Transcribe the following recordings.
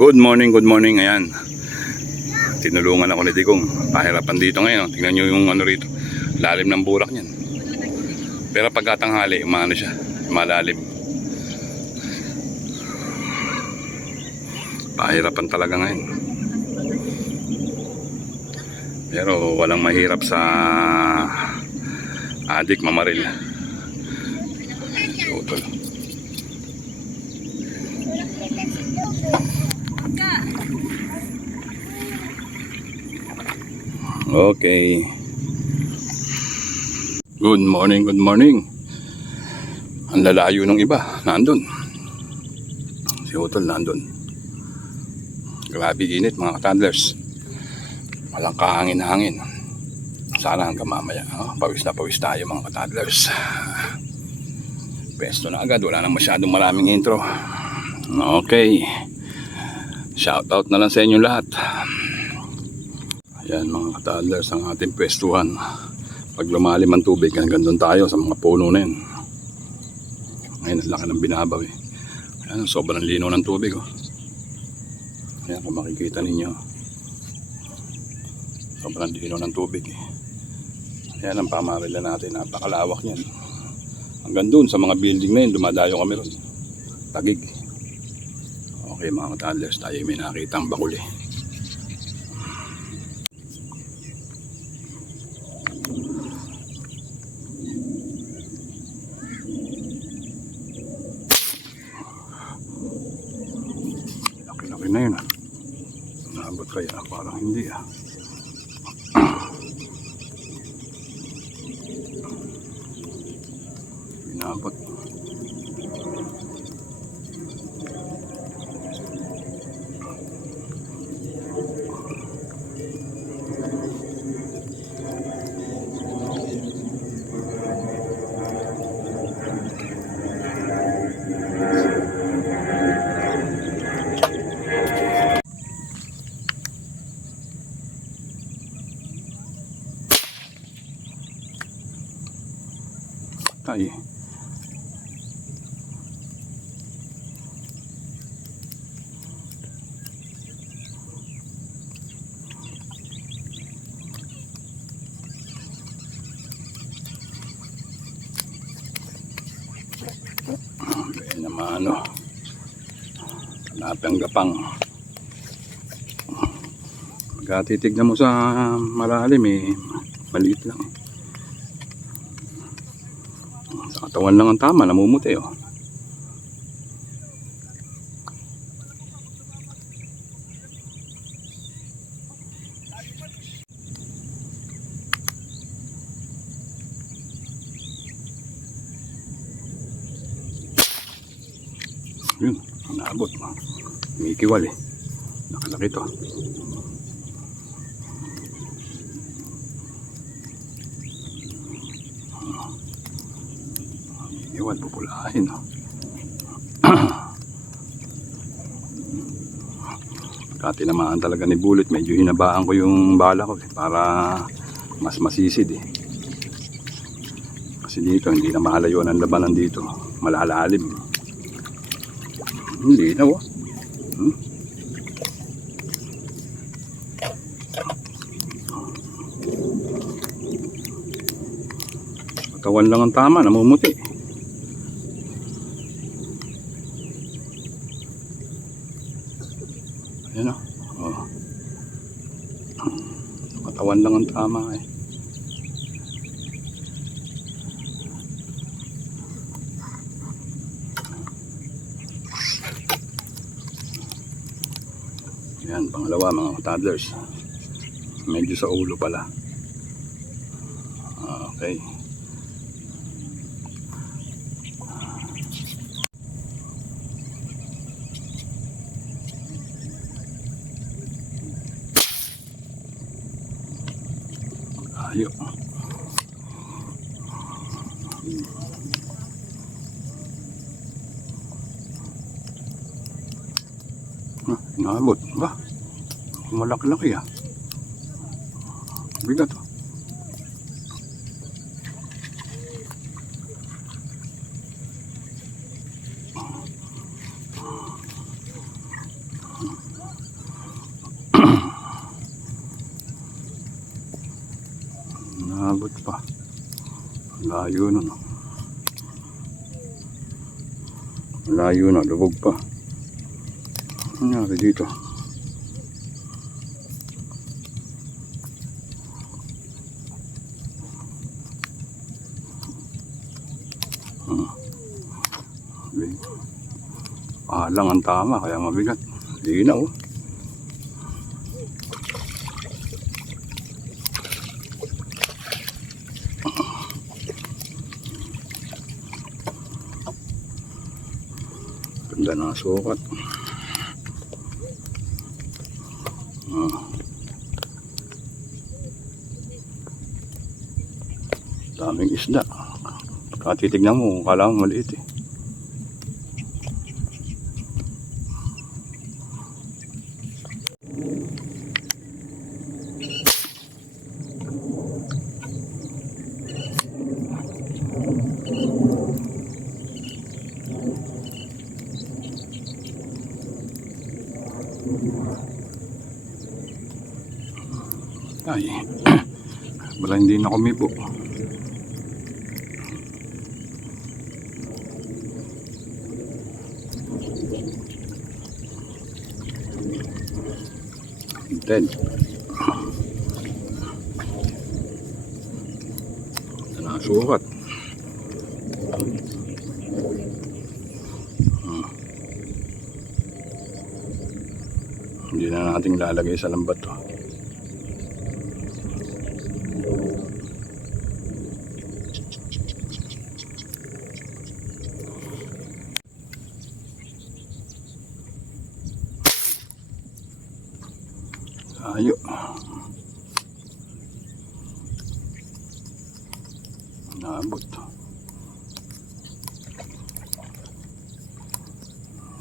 Good morning, good morning. Ayan. Tinulungan ako ni Digong. Pahirapan dito ngayon. Tingnan nyo yung ano rito. Lalim ng burak niyan. Pero pagkatanghali, umano siya. Malalim. Pahirapan talaga ngayon. Pero walang mahirap sa adik mamaril. Utol. Okay. Good morning, good morning. Ang lalayo ng iba, nandun. Si Utol nandun. Grabe init mga katadlers. Walang kahangin-hangin. Sana hanggang mamaya. Pawis na pawis tayo mga katadlers. Pesto na agad, wala na masyadong maraming intro. Okay. Shoutout na lang sa inyo lahat. Ayan mga katadlers, ang ating pwestuhan. Pag lumalim ang tubig, hanggang doon tayo sa mga puno na yun. Ngayon, ang laki ng binabaw eh. Ayan, sobrang lino ng tubig oh. Ayan, kung makikita ninyo, sobrang lino ng tubig eh. Ayan ang pamarila natin, napakalawak yan. Hanggang doon sa mga building na yun, dumadayo kami ron. Tagig. Okay mga katadlers, tayo may nakita ang bakul eh. Laki-laki na yun ah. Naabot kaya? Parang hindi ah. Pinabot. Ay. Okay naman ano. Hanapang gapang. Pagkatitignan mo sa malalim eh, maliit lang. Sa katawan lang ang tama, namumuti oh. Yun, naabot. Mikiwal eh. Nakalaki to. Mikiwal, pupulahin oh. Tinamaan talaga ni Bullet, medyo hinabaan ko yung bala ko eh, para mas masisid eh. Kasi dito hindi na malayo ng labanan dito, malalalim. Hindi na oh. Katawan lang ang tama, namumuti. Ayan o. Oh. Katawan lang ang tama eh. Ayan, pangalawa mga toddlers. Medyo sa ulo pala. Okay. Ayo. Inabot ba? Malaki-laki ah. Bigat oh. Abot pa. Layo na, no? Layo na, lubog pa. Ano nangyari dito? Lang ang tama, kaya mabigat. Linaw. Ganda ng sukat. Daming isda. Katitignan mo, kala mo maliit eh. Ay, wala, hindi na kumibo. Dead. Nasukat. Hindi na natin lalagay sa lambat to. Ayo. Naabot.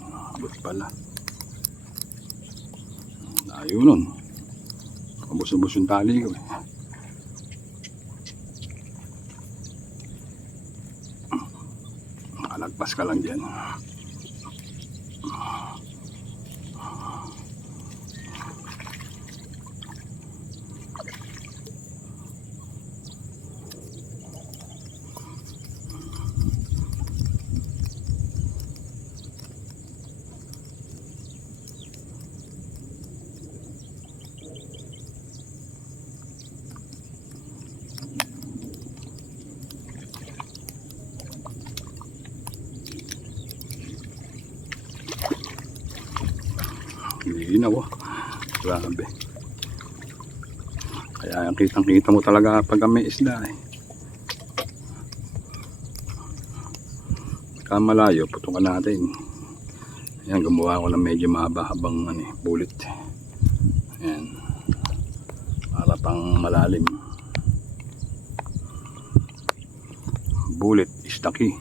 Naabot pala. Layo nun. Kabus-ubos yung tali ko eh. Kalagpas ka lang dyan. Linaw, grabe. Kaya kitang-kita mo talaga pag may isda eh. Pagka malayo, putukan natin. Ayan, gumawa ko ng medyo mahaba-habang bulit. Ayan, para pang malalim. Bullet is the key.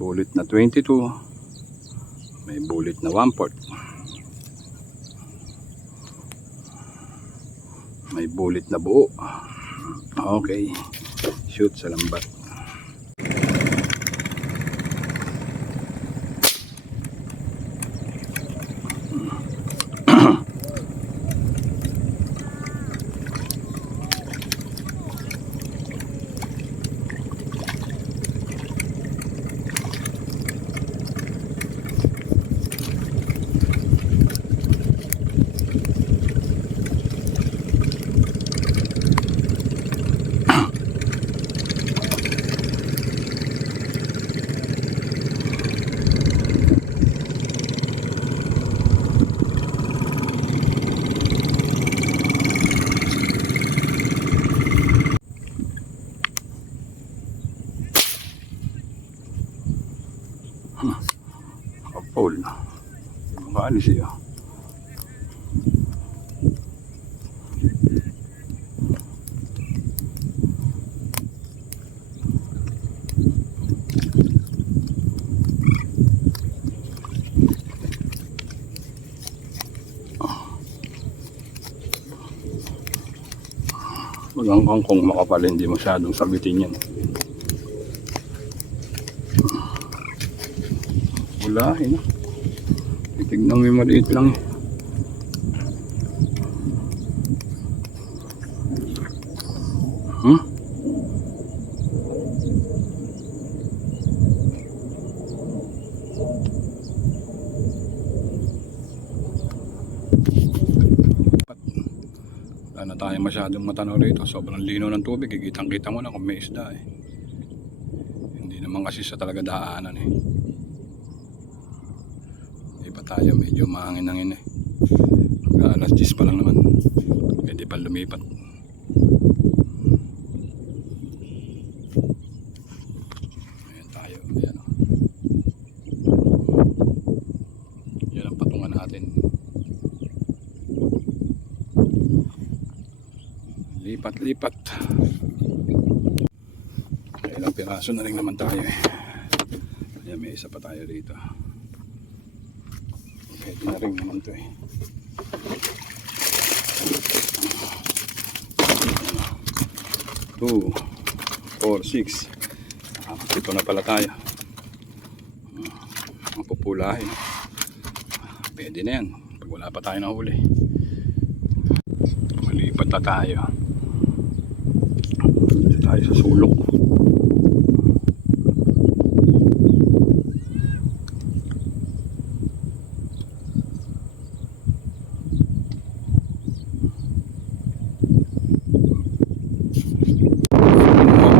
Bullet na 22, may bullet na 1/4, may bullet na buo. Okay, shoot sa lambat. Paul, makaalis siya. Walang kangkong makapal, hindi masyadong sabitin yan. Wala, eh, no? Titignan mo yung maliit lang eh. Wala na tayo masyadong matanaw rito. Sobrang lino ng tubig. Kikitang-kita mo na kung may isda eh. Hindi naman kasi sa talaga daanan eh. Iba tayo, medyo mahangin-hangin eh. Alas 10 pa lang naman. Pwede pa lumipat. Ayan tayo. Ayan o. Yan ang patungan natin. Lipat-lipat. Ilang piraso na rin naman tayo eh. Ayan, may isa pa tayo rito. Pwede na rin naman to eh. 2, 4, 6. Ito na pala tayo. Mapupulahin. Pwede na yan. Pag wala pa tayo nahuli. Malipat na tayo. Dito tayo sa sulok.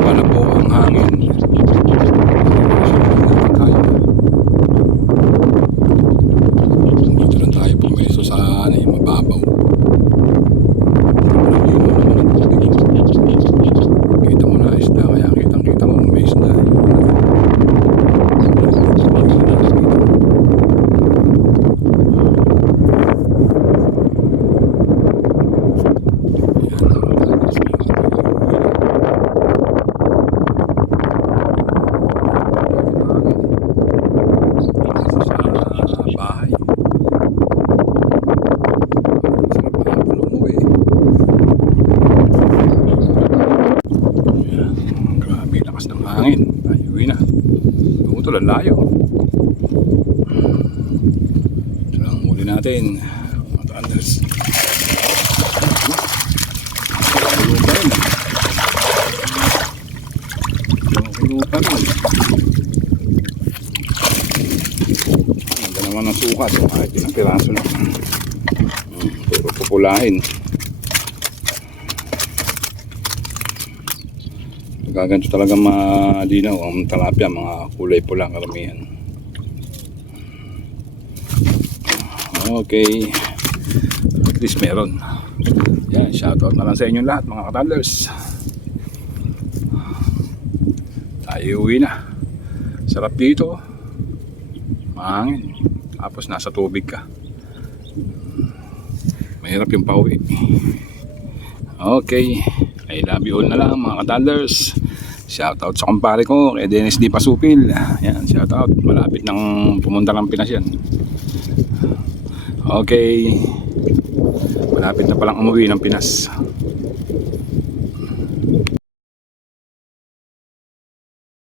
Wala po ang hangin. Dito lang tayo pumeso sa mababaw. Kita mo na isda, kaya kitang-kita mo may isda. Ng hangin, tayo uwi na. Ito lang layo. Ito lang muli natin, mga tanders. Kulo pa rin. Kulo pa rin. Ganda naman ng sukat, kahit ilang piraso na. Puro pupulahin. Gaganto talaga malinaw ang talapia, mga kulay pula karamihan. Okay, at least meron. Yan, shoutout na lang sa inyong lahat mga katadlers. Tayo uwi na. Sarap dito, mahangin, tapos nasa tubig ka. Mahirap yung pauwi. Okay, I love you all na lang mga katadlers. Shoutout sa kumpare ko kay Dennis D. Pasupil. Yan, shoutout. Malapit nang pumunta ng Pinas yan. Okay, malapit na palang umuwi ng Pinas.